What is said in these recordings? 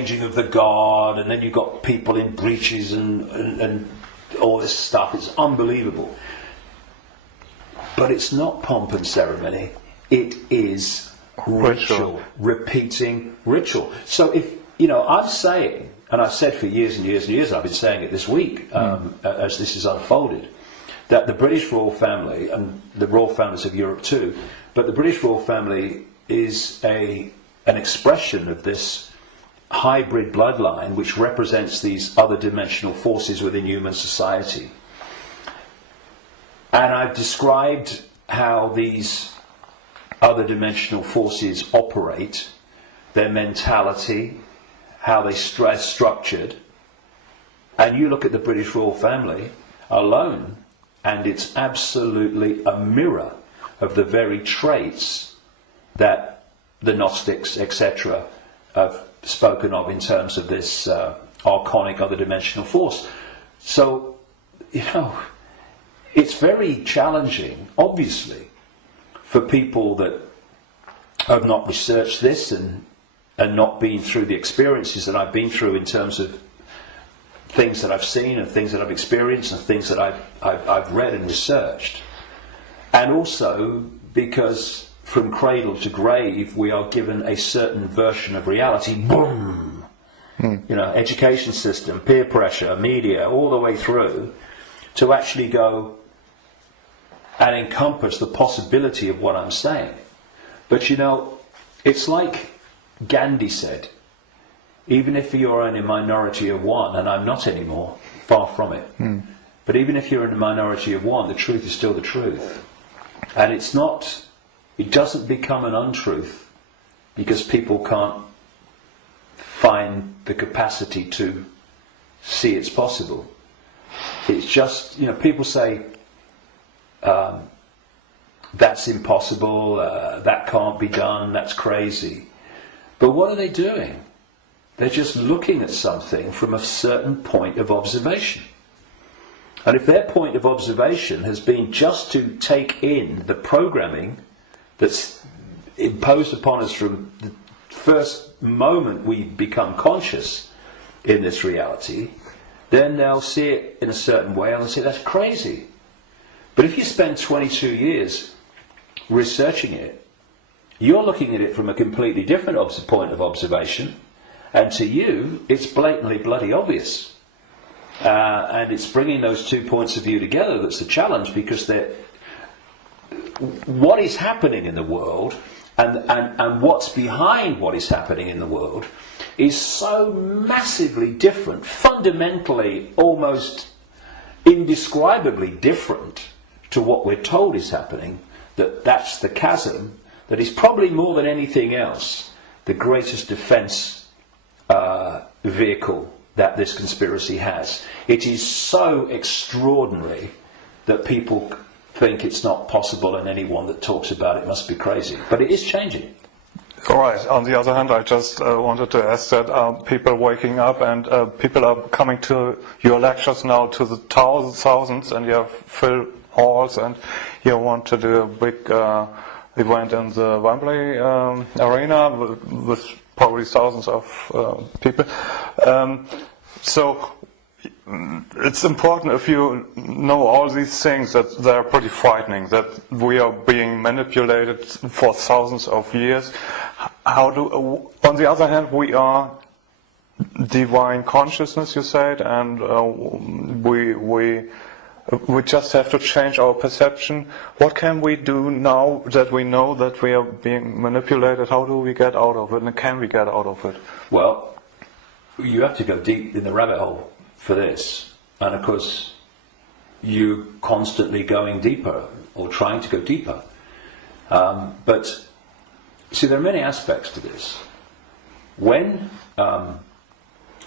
changing of the guard, and then you've got people in breeches and all this stuff. It's unbelievable. But it's not pomp and ceremony. It is ritual, repeating ritual. So if, I'm saying, and I've said for years and years and years, I've been saying it this week, as this is unfolded, that the British royal family, and the royal families of Europe too, but the British royal family is an expression of this hybrid bloodline which represents these other dimensional forces within human society. And I've described how these other dimensional forces operate, their mentality, how they structured. And you look at the British royal family alone, and it's absolutely a mirror of the very traits that the Gnostics, etc., have spoken of in terms of this archonic other dimensional force. So, it's very challenging, obviously, for people that have not researched this and not been through the experiences that I've been through in terms of things that I've seen and things that I've experienced and things that I've read and researched. And also because from cradle to grave we are given a certain version of reality. Boom! Education system, peer pressure, media, all the way through, to actually go and encompass the possibility of what I'm saying. But it's like Gandhi said, even if you're in a minority of one, and I'm not anymore, far from it, but even if you're in a minority of one, the truth is still the truth. And it doesn't become an untruth because people can't find the capacity to see it's possible. It's just, people say, that's impossible, that can't be done, that's crazy. But what are they doing? They're just looking at something from a certain point of observation. And if their point of observation has been just to take in the programming that's imposed upon us from the first moment we become conscious in this reality, then they'll see it in a certain way and they'll say, that's crazy. But if you spend 22 years researching it, you're looking at it from a completely different point of observation, and to you, it's blatantly bloody obvious. And it's bringing those two points of view together that's the challenge, because what is happening in the world and what's behind what is happening in the world is so massively different, fundamentally almost indescribably different to what we're told is happening, that's the chasm that is probably more than anything else the greatest defence vehicle that this conspiracy has. It is so extraordinary that people think it's not possible, and anyone that talks about it must be crazy. But it is changing. All right. On the other hand, I just wanted to ask that people waking up and people are coming to your lectures now to the thousands, and you have full halls, and you want to do a big event in the Wembley arena with probably thousands of people. So it's important, if you know all these things, that they're pretty frightening, that we are being manipulated for thousands of years. On the other hand, we are divine consciousness, you said, and we just have to change our perception. What can we do now that we know that we are being manipulated? How do we get out of it, and can we get out of it? Well, you have to go deep in the rabbit hole for this. And of course, you're constantly going deeper, or trying to go deeper. But, see, there are many aspects to this. When,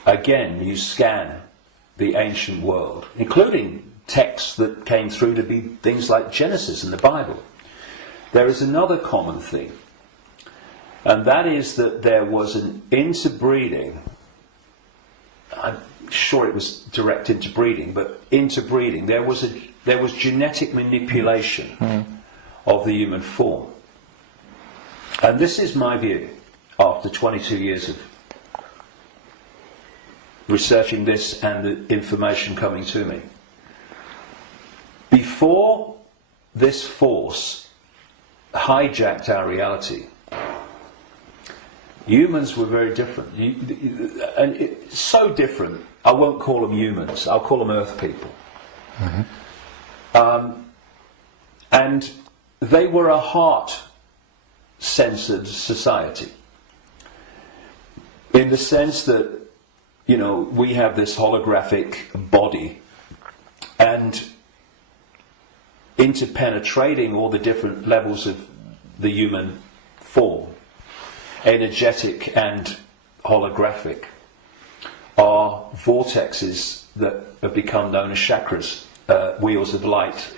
again, you scan the ancient world, including texts that came through to be things like Genesis in the Bible, there is another common theme, and that is that there was an interbreeding. I'm sure it was direct interbreeding, but interbreeding. There was genetic manipulation of the human form, and this is my view after 22 years of researching this and the information coming to me. Before this force hijacked our reality, humans were very different. And it's so different, I won't call them humans, I'll call them Earth people. And they were a heart-censored society, in the sense that, you know, we have this holographic body, and interpenetrating all the different levels of the human form, energetic and holographic, are vortexes that have become known as chakras, wheels of light,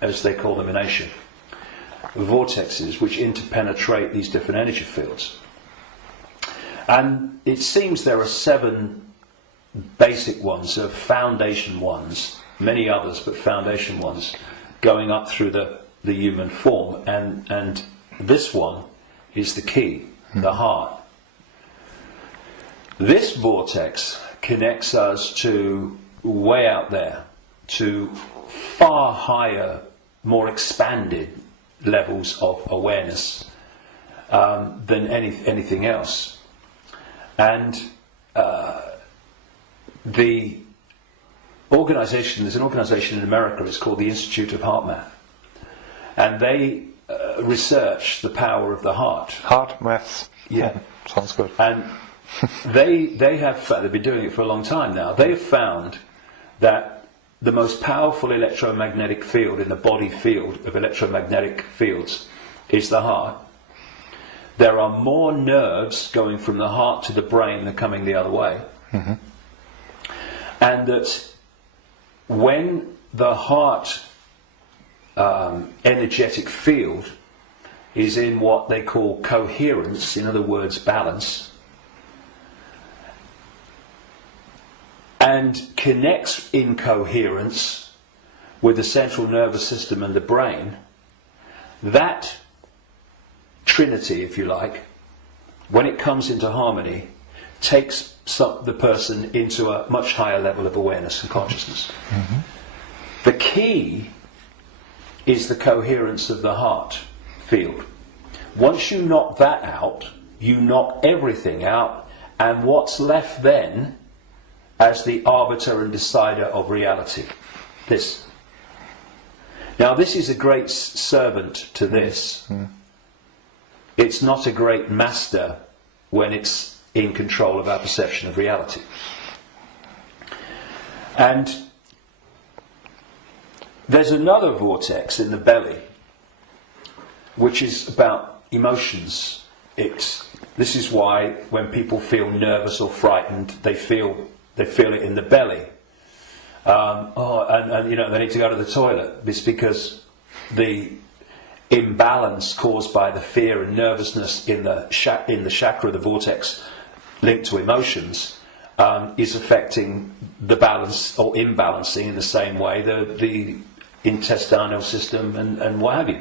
as they call them in Asia. Vortexes which interpenetrate these different energy fields. And it seems there are 7 basic ones, foundation ones, many others, but foundation ones, going up through the human form. And this one is the key, the heart. This vortex connects us to way out there, to far higher, more expanded levels of awareness than anything else. And the organization, there's an organization in America, it's called the Institute of Heart Math, and they research the power of the heart. Heart math. Yeah. Sounds good. And they've been doing it for a long time now. They have found that the most powerful electromagnetic field in the body field of electromagnetic fields is the heart. There are more nerves going from the heart to the brain than coming the other way. And that when the heart energetic field is in what they call coherence, in other words, balance, and connects in coherence with the central nervous system and the brain, that trinity, if you like, when it comes into harmony, takes the person into a much higher level of awareness and consciousness. The key is the coherence of the heart field. Once you knock that out, you knock everything out, and what's left then as the arbiter and decider of reality? This. Now, this is a great servant to this. It's not a great master when it's in control of our perception of reality. And there's another vortex in the belly, which is about emotions. This is why when people feel nervous or frightened, they feel it in the belly. And you know, they need to go to the toilet. It's because the imbalance caused by the fear and nervousness in the chakra, the vortex linked to emotions, is affecting the balance or imbalancing in the same way the intestinal system and what have you.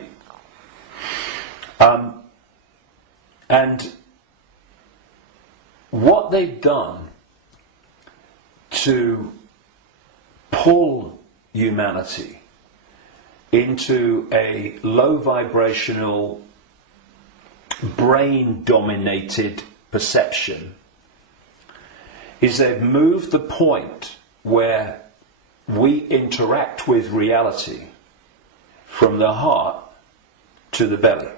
And what they've done to pull humanity into a low vibrational, brain dominated perception is they've moved the point where we interact with reality from the heart to the belly.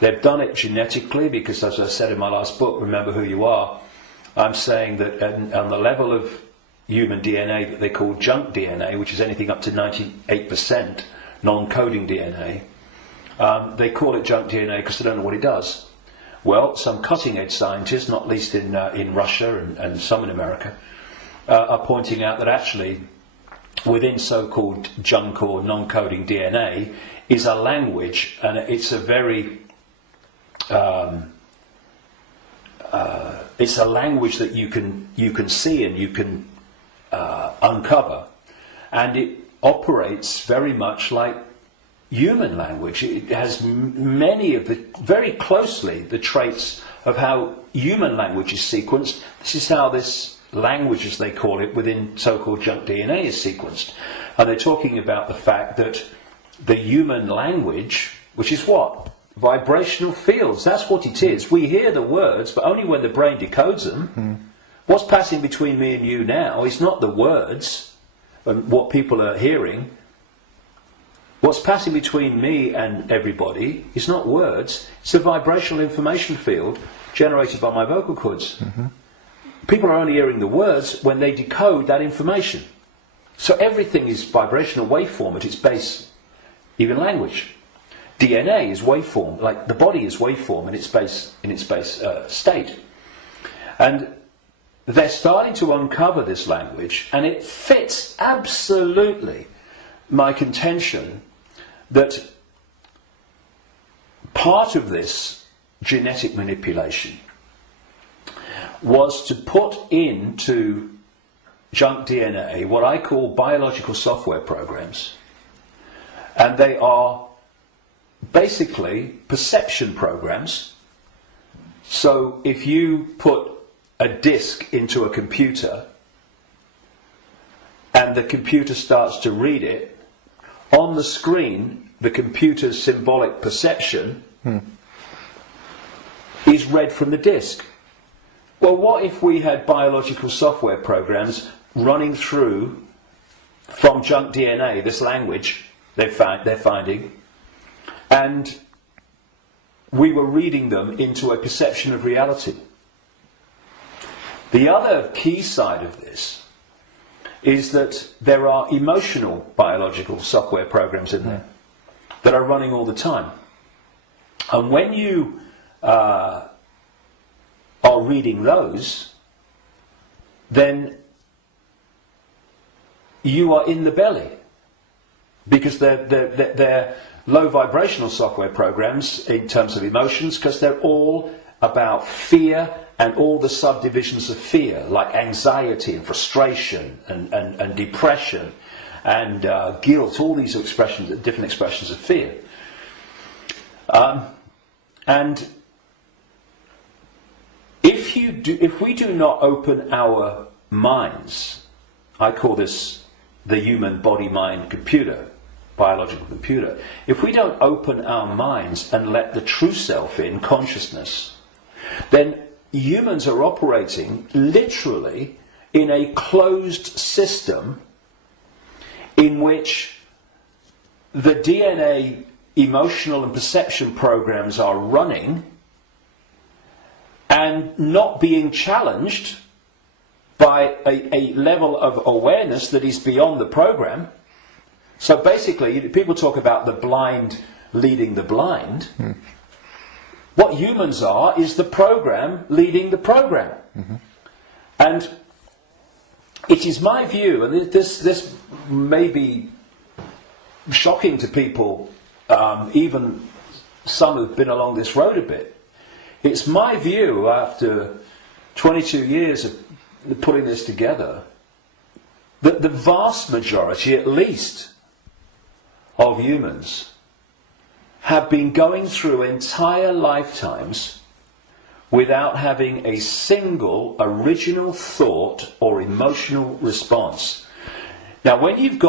They've done it genetically because, as I said in my last book, Remember Who You Are, I'm saying that on the level of human DNA that they call junk DNA, which is anything up to 98% non-coding DNA, they call it junk DNA because they don't know what it does. Well, some cutting-edge scientists, not least in Russia and some in America, are pointing out that actually within so-called junk or non-coding DNA is a language, and it's a very it's a language that you can see and you can uncover, and it operates very much like human language. It has many of very closely the traits of how human language is sequenced. This is how this language, as they call it, within so-called junk DNA is sequenced. And they're talking about the fact that the human language, which is what? Vibrational fields. That's what it is. We hear the words, but only when the brain decodes them. What's passing between me and you now is not the words and what people are hearing. What's passing between me and everybody is not words. It's a vibrational information field generated by my vocal cords. People are only hearing the words when they decode that information. So everything is vibrational waveform at its base, even language. DNA is waveform, like the body is waveform in its base state. And they're starting to uncover this language, and it fits absolutely my contention that part of this genetic manipulation was to put into junk DNA what I call biological software programs. And they are basically perception programs. So if you put a disk into a computer and the computer starts to read it, on the screen the computer's symbolic perception is read from the disk. Well, what if we had biological software programs running through from junk DNA, this language they're finding, and we were reading them into a perception of reality? The other key side of this is that there are emotional biological software programs in there that are running all the time. And when you are reading those, then you are in the belly, because they're low vibrational software programs in terms of emotions, because they're all about fear and all the subdivisions of fear, like anxiety and frustration and depression and guilt, all these expressions, different expressions of fear. And if we do not open our minds, I call this the human body-mind computer, biological computer. If we don't open our minds and let the true self in, consciousness, then humans are operating literally in a closed system in which the DNA emotional and perception programs are running and not being challenged by a level of awareness that is beyond the program. So basically, people talk about the blind leading the blind. What humans are is the program leading the program. And it is my view, and this may be shocking to people, even some who've been along this road a bit. It's my view, after 22 years of putting this together, that the vast majority, at least, of humans have been going through entire lifetimes without having a single original thought or emotional response. Now, when you've got